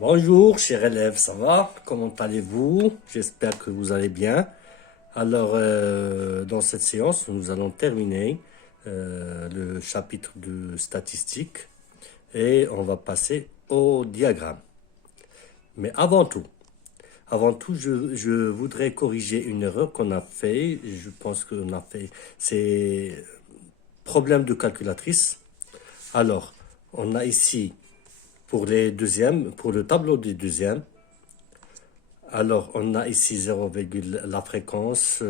Bonjour, chers élèves, ça va? Comment allez-vous? J'espère que vous allez bien. Alors, dans cette séance, nous allons terminer le chapitre de statistiques et on va passer au diagramme. Mais avant tout, je voudrais corriger une erreur qu'on a fait. Je pense qu'on a fait, c'est problème de calculatrice. Alors, on a ici pour les deuxièmes, pour le tableau des deuxièmes. Alors, on a ici 0, la fréquence,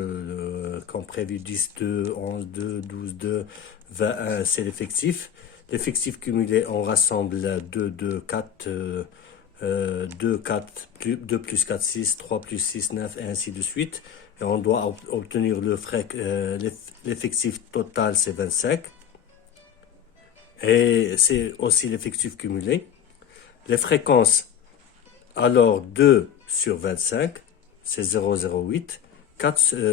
comme prévu 10, 2, 11, 2, 12, 2, 21, c'est l'effectif. L'effectif cumulé, on rassemble 2, 2, 4, 2, 4, 2 plus 4, 6, 3 plus 6, 9, et ainsi de suite. Et on doit obtenir l'effectif total, c'est 25. Et c'est aussi l'effectif cumulé. Les fréquences, alors 2 sur 25, c'est 0,08.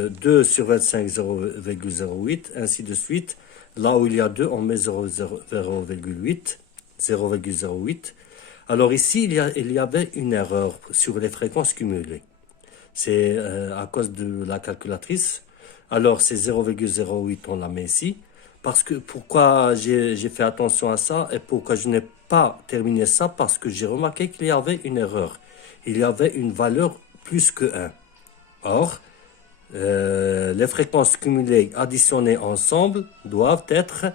2 sur 25, 0,08, ainsi de suite. Là où il y a 2, on met 0,08. 0,08. Alors ici, il y avait une erreur sur les fréquences cumulées. C'est à cause de la calculatrice. Alors c'est 0,08, on la met ici. Parce que pourquoi j'ai fait attention à ça et pourquoi je n'ai pas terminé ça? Parce que j'ai remarqué qu'il y avait une erreur. Il y avait une valeur plus que 1. Or, les fréquences cumulées additionnées ensemble doivent être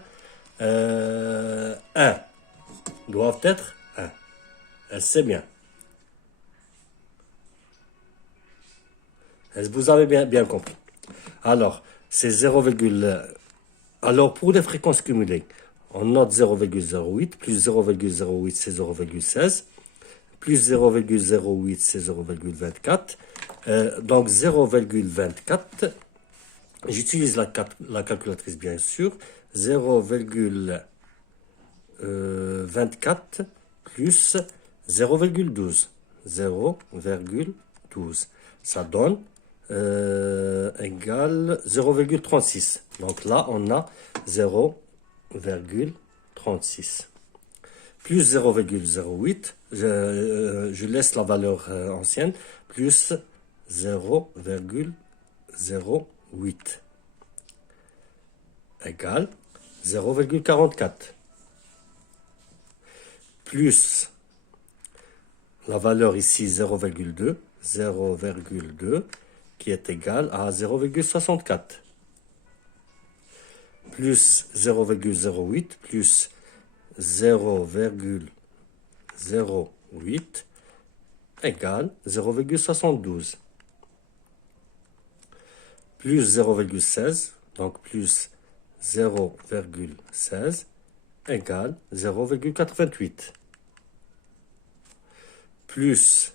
1. Doivent être 1. C'est bien. Est-ce que vous avez bien compris? Alors, c'est 0, alors, pour les fréquences cumulées, on note 0,08, plus 0,08, c'est 0,16, plus 0,08, c'est 0,24. Donc, 0,24, j'utilise la calculatrice, bien sûr, 0,24 plus 0,12. 0,12. Ça donne égale 0,36. Donc là, on a 0,36. Plus 0,08, je laisse la valeur ancienne, plus 0,08 égale 0,44. Plus la valeur ici 0,2, 0,2 qui est égal à 0,64. Plus 0,08 plus 0,08 égale 0,72. Plus 0,16, donc plus 0,16 égale 0,88. Plus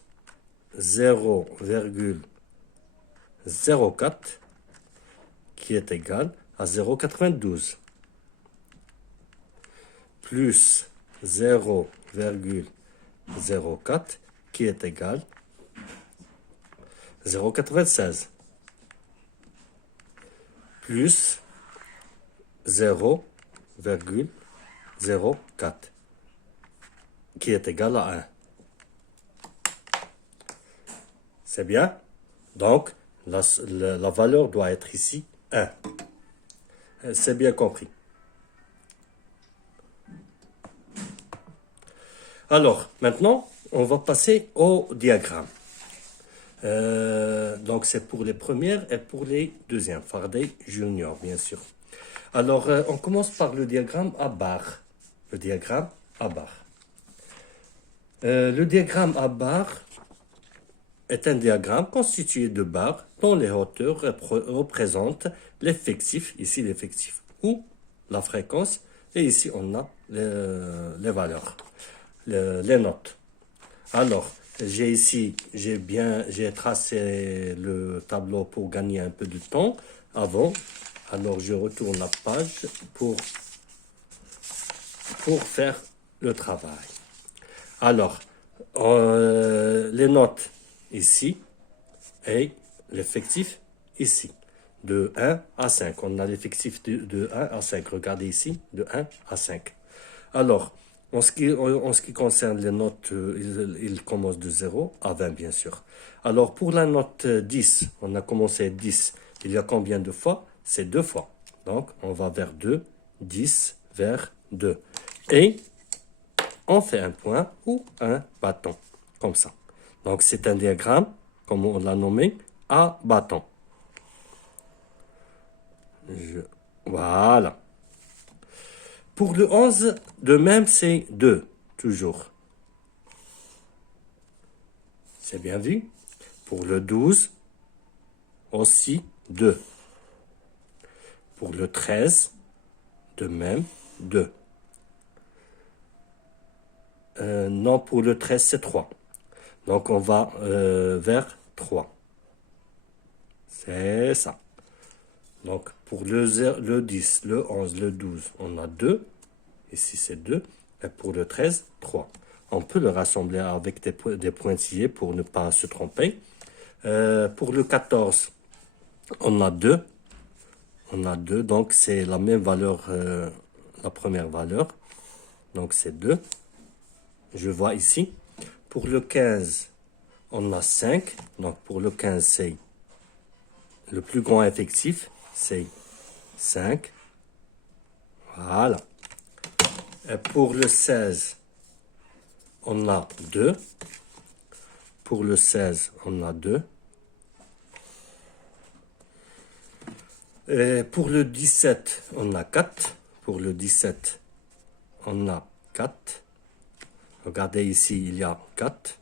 0,04 qui est égal à 0,92. Plus 0,04 qui est égal à 0,96. Plus 0,04 qui est égal à 1. C'est bien? Donc, la valeur doit être ici 1. C'est bien compris. Alors, maintenant, on va passer au diagramme. Donc, c'est pour les premières et pour les deuxièmes. Faraday Junior, bien sûr. Alors, on commence par le diagramme à barre. Le diagramme à barre. Le diagramme à barre est un diagramme constitué de barres dont les hauteurs représentent l'effectif, ici l'effectif, ou la fréquence, et ici on a les valeurs, les notes. Alors, j'ai tracé le tableau pour gagner un peu de temps avant. Alors, je retourne la page pour faire le travail. Alors, les notes ici et l'effectif ici, de 1 à 5. On a l'effectif de 1 à 5. Regardez ici, de 1 à 5. Alors, En ce qui concerne les notes, il commence de 0 à 20, bien sûr. Alors, pour la note 10, on a commencé 10. Il y a combien de fois? C'est 2 fois. Donc, on va vers 2, 10 vers 2. Et on fait un point ou un bâton, comme ça. Donc, c'est un diagramme, comme on l'a nommé, à bâton. Voilà. Pour le 11, de même, c'est 2, toujours. C'est bien vu. Pour le 12, aussi 2. Pour le 13, de même, 2. Non, pour le 13, c'est 3. Donc, on va vers 3. C'est ça. Donc, pour le 10, le 11, le 12, on a 2. Ici, c'est 2. Et pour le 13, 3. On peut le rassembler avec des pointillés pour ne pas se tromper. Pour le 14, on a 2. On a 2, donc c'est la même valeur, la première valeur. Donc, c'est 2. Je vois ici. Pour le 15, on a 5. Donc, pour le 15, c'est le plus grand effectif. C'est 5. Voilà. Et pour le 16, on a 2. Pour le 16, on a 2. Et pour le 17, on a 4. Pour le 17, on a 4. Regardez ici, il y a 4.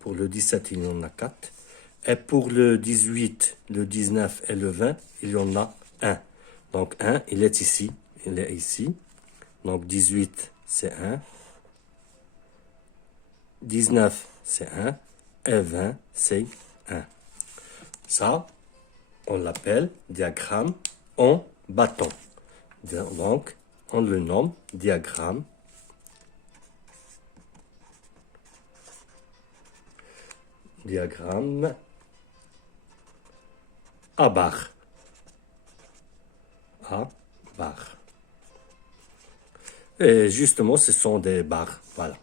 Pour le 17, il y en a 4. Et pour le 18, le 19 et le 20, il y en a 1. Donc 1, il est ici. Il est ici. Donc 18, c'est 1. 19, c'est 1. Et 20, c'est 1. Ça, on l'appelle diagramme en bâton. Donc, on le nomme diagramme à barre. À barre. Et justement, ce sont des barres. Voilà.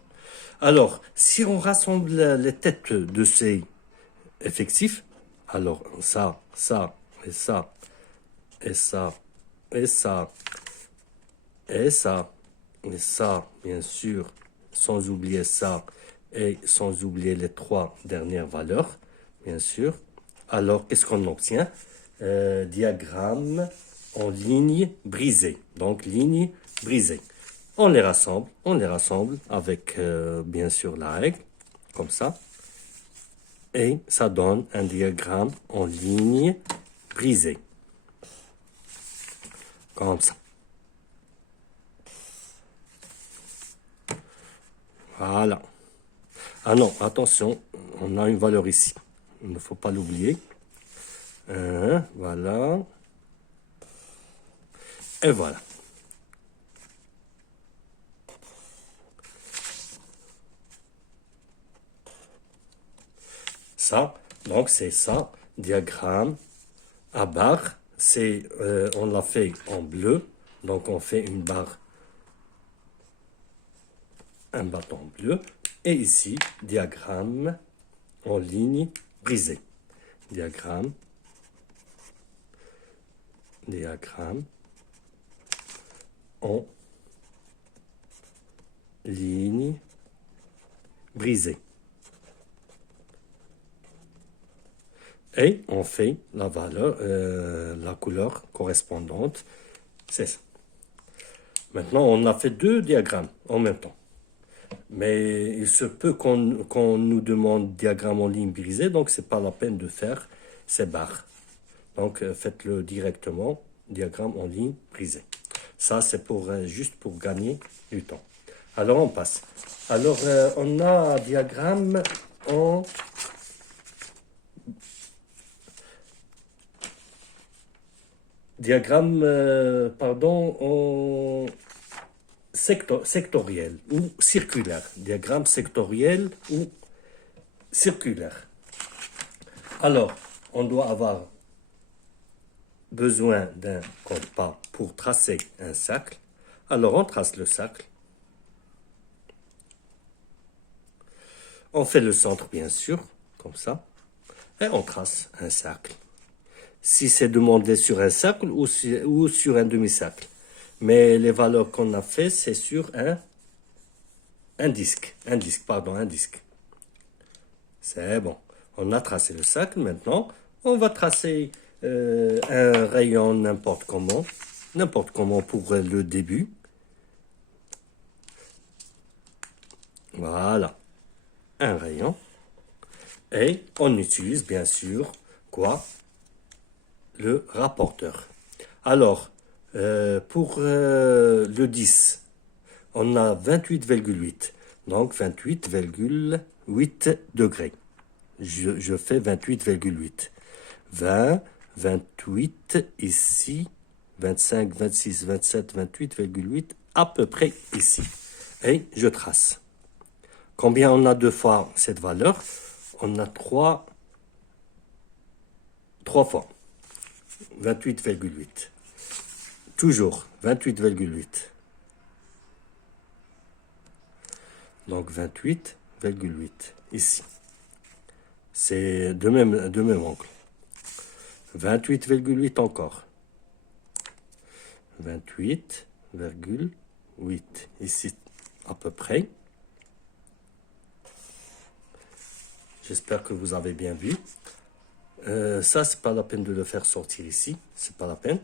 Alors, si on rassemble les têtes de ces effectifs, alors ça, ça, et ça, et ça, et ça, et ça, et ça, bien sûr, sans oublier ça, et sans oublier les 3 dernières valeurs, bien sûr. Alors, qu'est-ce qu'on obtient? Diagramme en ligne brisée. Donc, ligne brisée. On les rassemble avec, bien sûr, la règle, comme ça. Et ça donne un diagramme en ligne brisée. Comme ça. Voilà. Ah non, attention, on a une valeur ici. Il ne faut pas l'oublier. Voilà. Et voilà. Ça, donc c'est ça, diagramme à barre. C'est, on l'a fait en bleu, donc on fait une barre, un bâton bleu. Et ici, diagramme en ligne brisée. Diagramme en ligne brisée. Et on fait la valeur, la couleur correspondante. C'est ça. Maintenant, on a fait 2 diagrammes en même temps. Mais il se peut qu'on nous demande diagramme en ligne brisée, donc c'est pas la peine de faire ces barres. Donc faites-le directement, diagramme en ligne brisée. Ça, c'est pour juste pour gagner du temps. Alors, on passe. Alors, on a un diagramme en en sectoriel ou circulaire. Diagramme sectoriel ou circulaire. Alors, on doit avoir besoin d'un compas pour tracer un cercle. Alors, on trace le cercle. On fait le centre, bien sûr, comme ça. Et on trace un cercle. Si c'est demandé sur un cercle ou sur un demi-cercle. Mais les valeurs qu'on a fait, c'est sur un disque. Un disque, pardon, un disque. C'est bon. On a tracé le cercle. Maintenant, on va tracer un rayon n'importe comment. N'importe comment pour le début. Voilà. Un rayon. Et on utilise bien sûr quoi? Le rapporteur. Alors, pour le 10, on a 28,8. Donc 28,8 degrés. Je fais 28,8. 20, 28 ici, 25, 26, 27, 28,8 à peu près ici. Et je trace. Combien on a deux fois cette valeur? On a 3 fois. 28,8. Toujours 28,8. Donc 28,8 ici. C'est de même angle. 28,8 encore. 28,8 ici à peu près. J'espère que vous avez bien vu. Ça, c'est pas la peine de le faire sortir ici. C'est pas la peine.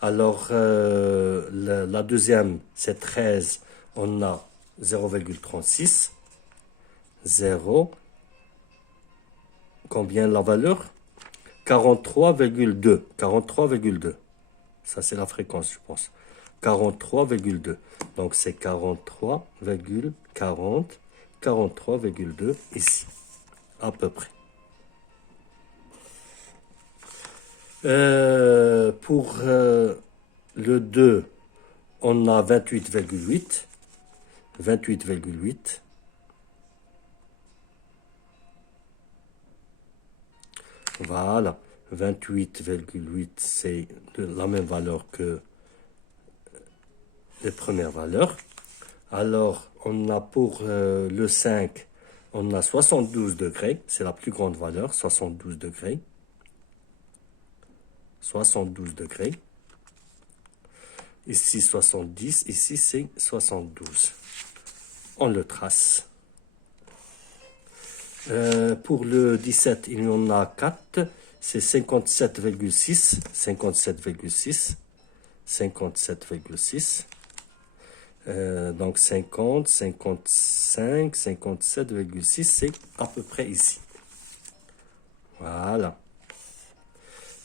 Alors, la deuxième, c'est 13. On a 0,36. 0. Combien la valeur? 43,2. 43,2. Ça, c'est la fréquence, je pense. 43,2. Donc, c'est 43,40. 43,2 ici. À peu près. Pour le 2, on a 28,8. 28,8. Voilà. 28,8, c'est la même valeur que les premières valeurs. Alors, on a pour le 5, on a 72 degrés. C'est la plus grande valeur, 72 degrés. 72 degrés. Ici 70, ici c'est 72. On le trace. Pour le 17, il y en a 4. C'est 57,6. 57,6. 57,6. Donc 50, 55, 57,6, c'est à peu près ici. Voilà.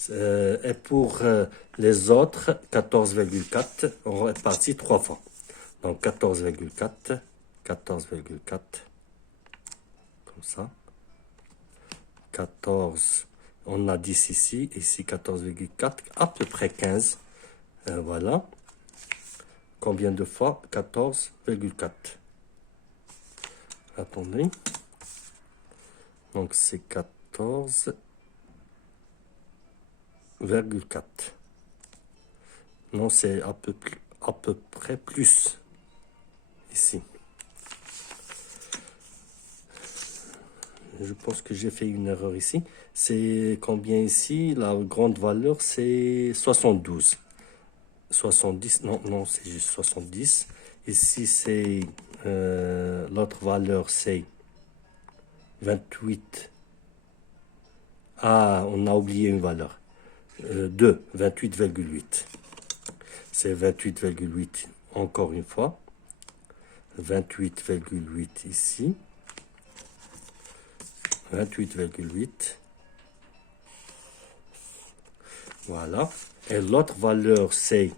Et pour les autres, 14,4, on répartit 3 fois. Donc 14,4, 14,4, comme ça. 14, on a 10 ici, ici 14,4, à peu près 15. Voilà. Combien de fois? 14,4. Attendez. Donc c'est 14,4. Non, c'est à peu près plus ici. Je pense que j'ai fait une erreur ici. C'est combien ici? La grande valeur, c'est 72. 70, non, c'est juste 70. Ici, c'est l'autre valeur, c'est 28. Ah, on a oublié une valeur. 2, 28,8. C'est 28,8 encore une fois. 28,8 ici. 28,8. Voilà. Et l'autre valeur, c'est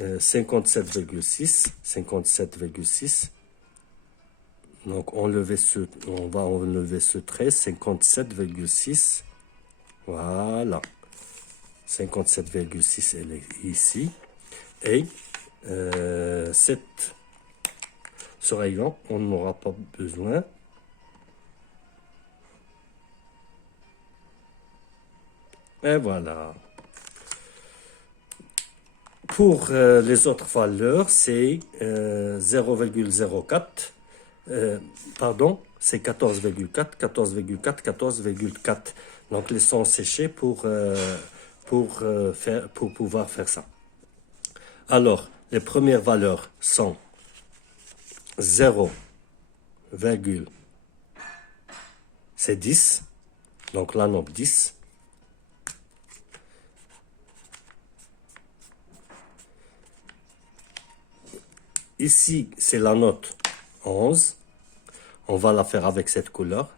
57,6. 57,6. Donc, on va enlever ce trait. 57,6. Voilà. 57,6, elle est ici. Et ce rayon, on n'aura pas besoin. Et voilà. Pour les autres valeurs, c'est 0,04, pardon, c'est 14,4, 14,4, 14,4. Donc, les sons séchés pour pouvoir faire ça. Alors, les premières valeurs sont 0, c'est 10, donc la note 10. Ici, c'est la note 11. On va la faire avec cette couleur.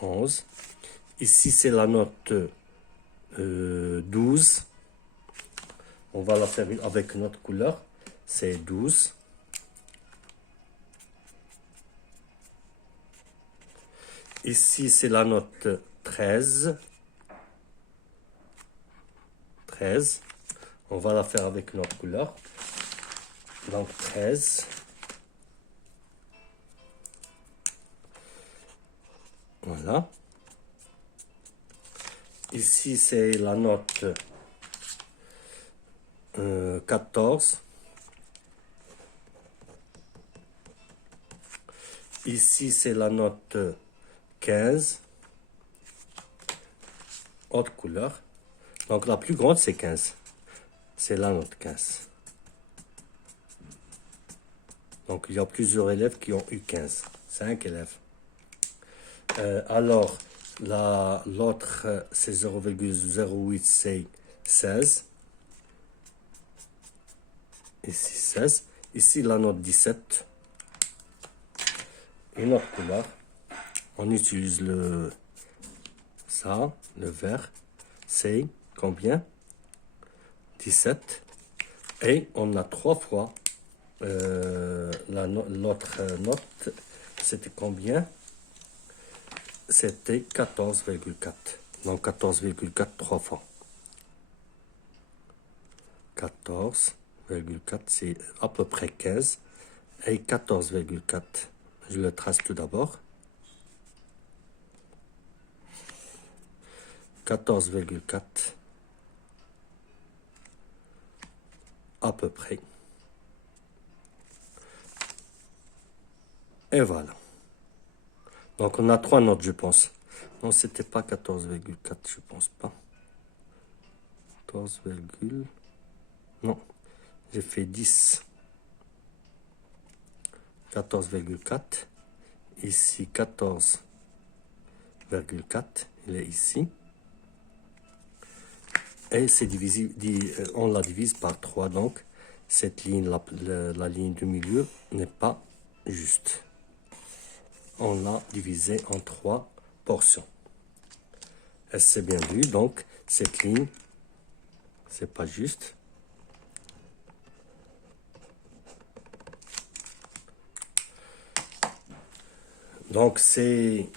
11. Ici, c'est la note 12. On va la faire avec notre couleur. C'est 12. Ici, c'est la note 13. 13. On va la faire avec notre couleur. Donc 13. Voilà. Ici, c'est la note 14. Ici, c'est la note 15. Autre couleur. Donc, la plus grande, c'est 15. C'est la note 15. Donc, il y a plusieurs élèves qui ont eu 15. 5 élèves. Alors, l'autre, c'est 0,08, c'est 16. Ici, 16. Ici, la note 17. Une autre couleur. On utilise le vert. C'est combien? 17. Et on a 3 fois l'autre note. C'était combien? C'était 14,4. Donc 14,4 3 fois. 14,4, c'est à peu près 15. Et 14,4, je le trace tout d'abord. 14,4 à peu près. Et voilà. Donc on a 3 notes, je pense. Non, c'était pas 14,4, je pense pas. 14, non, j'ai fait 10. 14,4. Ici 14,4. Il est ici. Et c'est divisé, on la divise par 3, donc cette ligne, la ligne du milieu n'est pas juste. On l'a divisé en 3 portions. Et c'est bien vu, donc cette ligne, c'est pas juste. Donc c'est,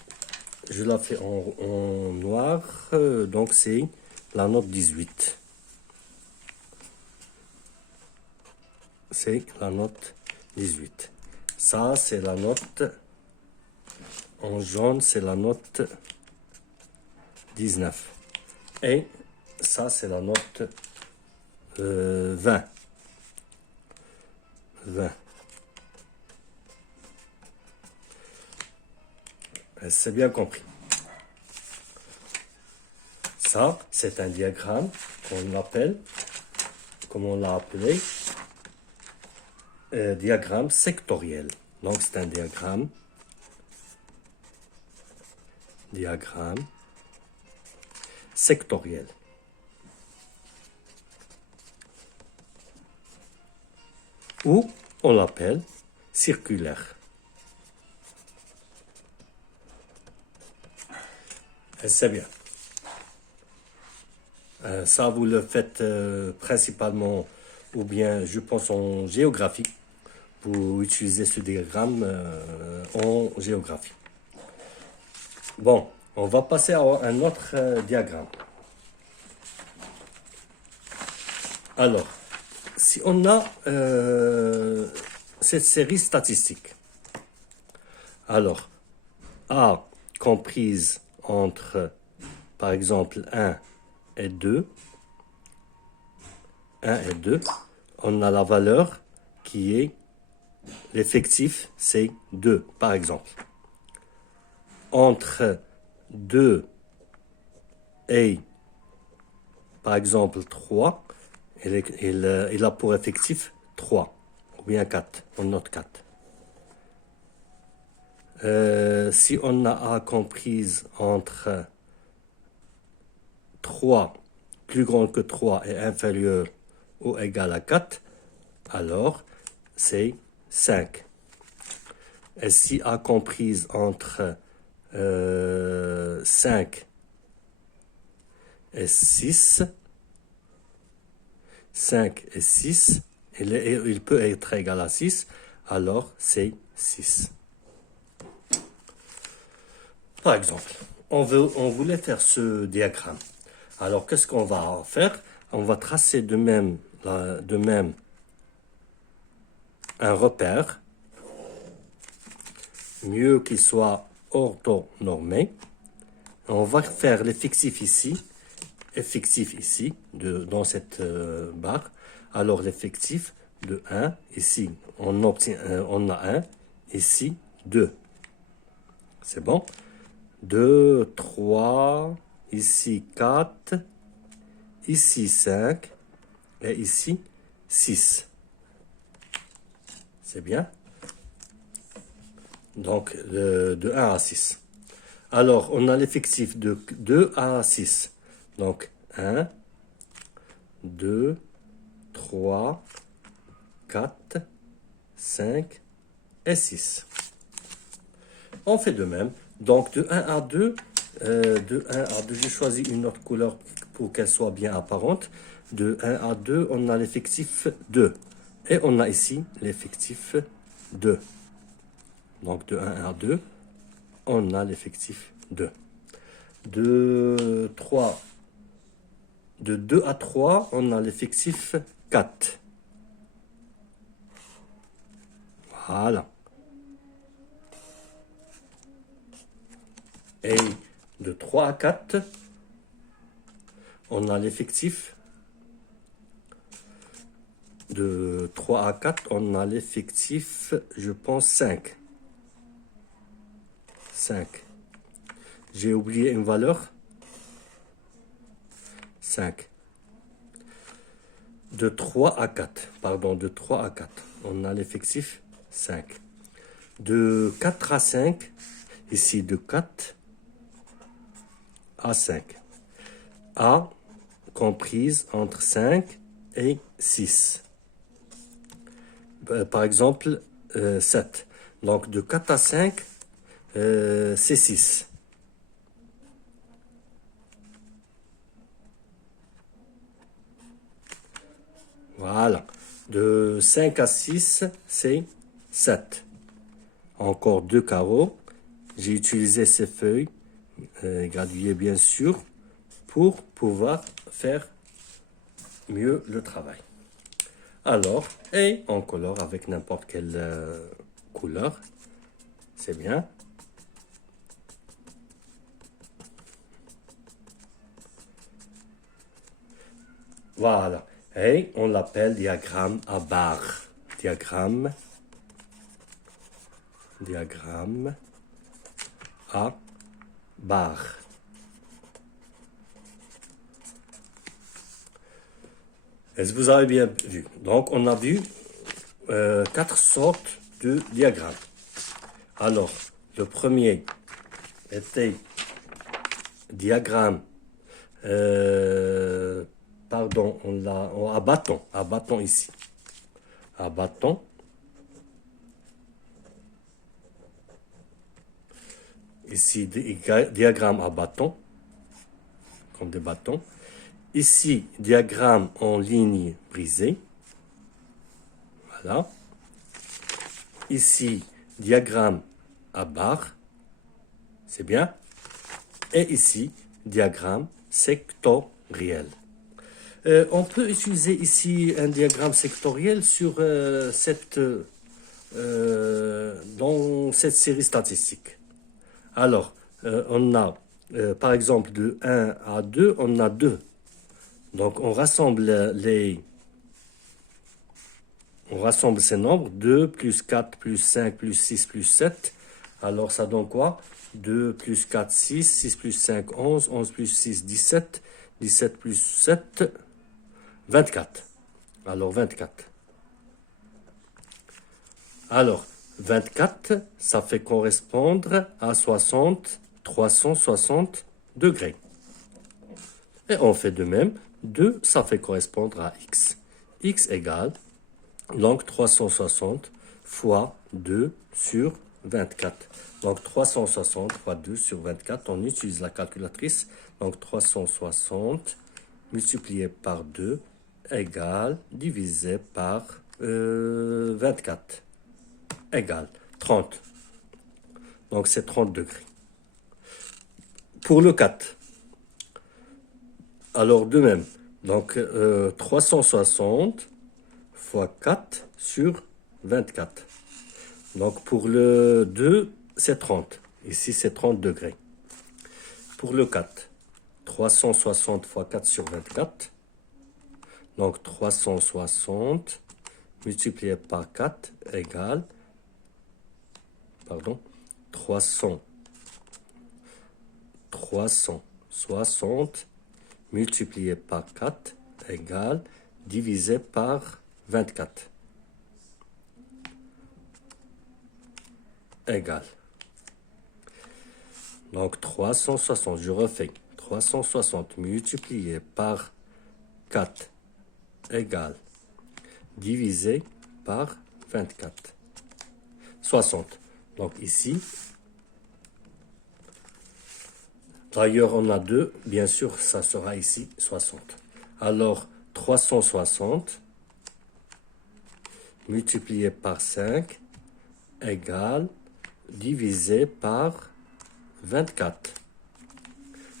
je la fais en noir, donc c'est la note 18. C'est la note 18. Ça, c'est la note en jaune, c'est la note 19. Et ça, c'est la note 20. 20. C'est bien compris. Ça, c'est un diagramme qu'on appelle, comme on l'a appelé, diagramme sectoriel. Donc, c'est un diagramme sectoriel. Ou on l'appelle circulaire. Et c'est bien. Ça, vous le faites principalement, ou bien, je pense, en géographie. Vous utilisez ce diagramme en géographie. Bon, on va passer à un autre diagramme. Alors, si on a cette série statistique, alors, A comprise entre, par exemple, 1 et 2, 1 et 2, on a la valeur qui est l'effectif, c'est 2, par exemple. Entre 2 et, par exemple, 3, il a pour effectif 3, ou bien 4, on note 4. Si on a A comprise entre 3 plus grand que 3 et inférieur ou égal à 4, alors c'est 5. Et si A comprise entre 5 et 6, 5 et 6, il peut être égal à 6, alors c'est 6. Par exemple, on voulait faire ce diagramme. Alors, qu'est-ce qu'on va faire? On va tracer de même un repère, mieux qu'il soit orthonormé. On va faire l'effectif ici, dans cette barre. Alors, l'effectif de 1, ici, on a 1, ici, 2. C'est bon? 2, 3, ici 4, ici 5, et ici 6. C'est bien? Donc, de 1 à 6. Alors, on a l'effectif de 2 à 6. Donc, 1, 2, 3, 4, 5 et 6. On fait de même. Donc, de 1 à 2, j'ai choisi une autre couleur pour qu'elle soit bien apparente. De 1 à 2, on a l'effectif 2. Et on a ici l'effectif 2. Donc, de 1 à 2, on a l'effectif 2. De 2 à 3, on a l'effectif 4. Voilà. Et de 3 à 4, on a l'effectif. De 3 à 4, on a l'effectif, je pense, 5. 5. J'ai oublié une valeur. 5. De 3 à 4, on a l'effectif 5. De 4 à 5, ici de 4 à 5. A comprise entre 5 et 6. Par exemple, 7. Donc de 4 à 5, c'est 6. Voilà. De 5 à 6, c'est 7. Encore 2 carreaux. J'ai utilisé ces feuilles, graduées bien sûr, pour pouvoir faire mieux le travail. Alors, et on colore avec n'importe quelle couleur. C'est bien. Voilà. Et on l'appelle diagramme à barre. Diagramme à barre. Est-ce que vous avez bien vu? Donc, on a vu 4 sortes de diagrammes. Alors, le premier était diagramme, à bâton ici. À bâton. Ici, diagramme à bâton, comme des bâtons. Ici, diagramme en ligne brisée. Voilà. Ici, diagramme à barre. C'est bien. Et ici, diagramme sectoriel. On peut utiliser ici un diagramme sectoriel sur dans cette série statistique. Alors, on a, par exemple, de 1 à 2, on a 2. Donc, on rassemble les On rassemble ces nombres, 2 plus 4 plus 5 plus 6 plus 7. Alors ça donne quoi? 2 plus 4, 6, 6 plus 5, 11, 11 plus 6, 17, 17 plus 7, 24. Alors 24. Alors 24, ça fait correspondre à 60, 360 degrés. Et on fait de même, 2, ça fait correspondre à x. X égale, donc 360 fois 2 sur 24. Donc 360 fois 2 sur 24, on utilise la calculatrice. Donc 360 multiplié par 2 égale divisé par 24 égale 30. Donc c'est 30 degrés. Pour le 4, alors de même, donc 360 fois 4 sur 24. Donc pour le 2, c'est 30. Ici, c'est 30 degrés. Pour le 4, 360 fois 4 sur 24. Donc 360 multiplié par 4 égale, pardon, 360 multiplié par 4 égale divisé par 24 égale. Donc 360, je refais, 360 multiplié par 4 égale divisé par 24. 60. Donc ici, d'ailleurs on a 2, bien sûr ça sera ici 60. Alors 360 multiplié par 5 égale divisé par 24.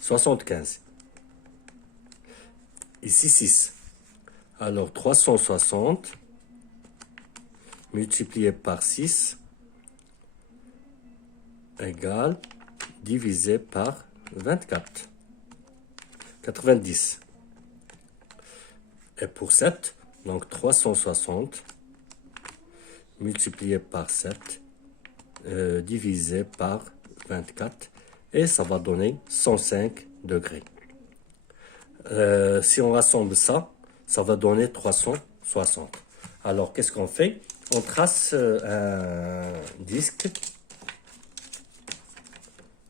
75. Ici 6. Alors 360 multiplié par 6 égale divisé par 24. 90. Et pour 7, donc 360 multiplié par 7 divisé par 24 et ça va donner 105 degrés. Si on rassemble ça, ça va donner 360. Alors qu'est-ce qu'on fait? On trace un disque.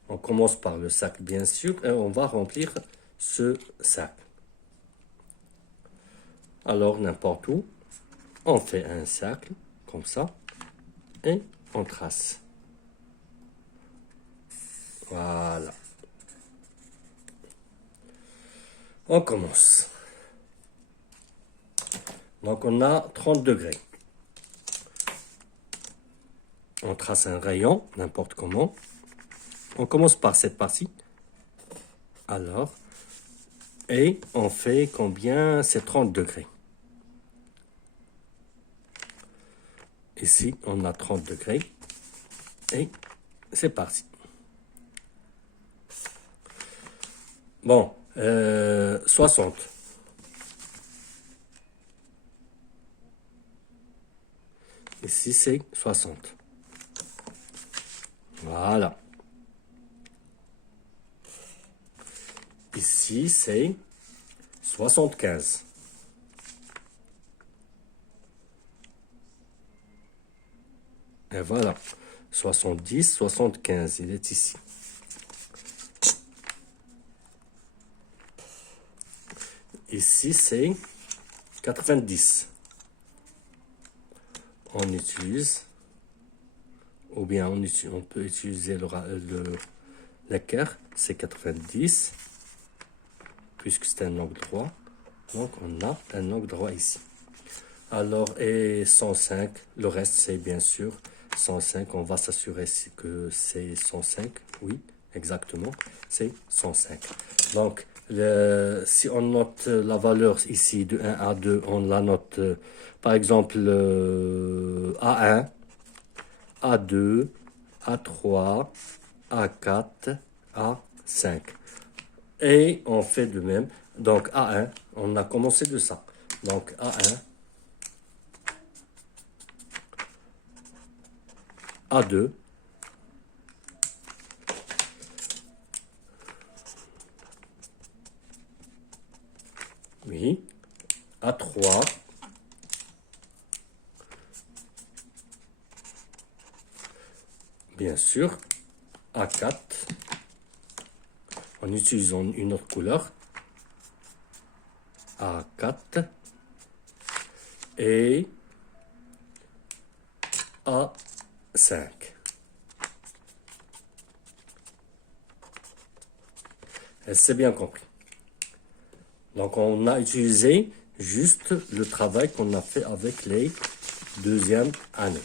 On commence par le sac bien sûr et on va remplir ce sac. Alors n'importe où, on fait un cercle comme ça et on trace. Voilà. On commence. Donc on a 30 degrés. On trace un rayon, n'importe comment. On commence par cette partie. Alors, et on fait combien? C'est 30 degrés. Ici, on a 30 degrés. Et c'est parti. Bon, 60. Ici, c'est 60. Voilà. Ici, c'est 75. Et voilà. 70, 75, il est ici. Ici, c'est 90. On utilise, ou bien on peut utiliser l'équerre, c'est 90, puisque c'est un angle droit. Donc, on a un angle droit ici. Alors, et 105, le reste, c'est bien sûr 105. On va s'assurer que c'est 105. Oui, exactement, c'est 105. Donc, si on note la valeur ici de 1 à 2, on la note, par exemple, A1, A2, A3, A4, A5. Et on fait de même. Donc A1, on a commencé de ça. Donc A1, A2. Oui, A3. Bien sûr, A4. En utilisant une autre couleur. A4. Et A5. C'est bien compris. Donc, on a utilisé juste le travail qu'on a fait avec les deuxièmes années.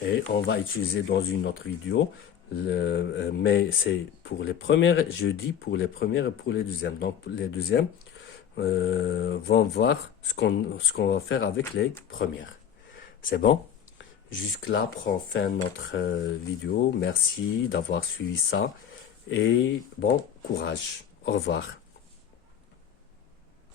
Et on va utiliser dans une autre vidéo, mais c'est pour les premières, je dis pour les premières et pour les deuxièmes. Donc, les deuxièmes vont voir ce qu'on va faire avec les premières. C'est bon? Jusque-là, prend fin notre vidéo. Merci d'avoir suivi ça. Et bon courage. Au revoir.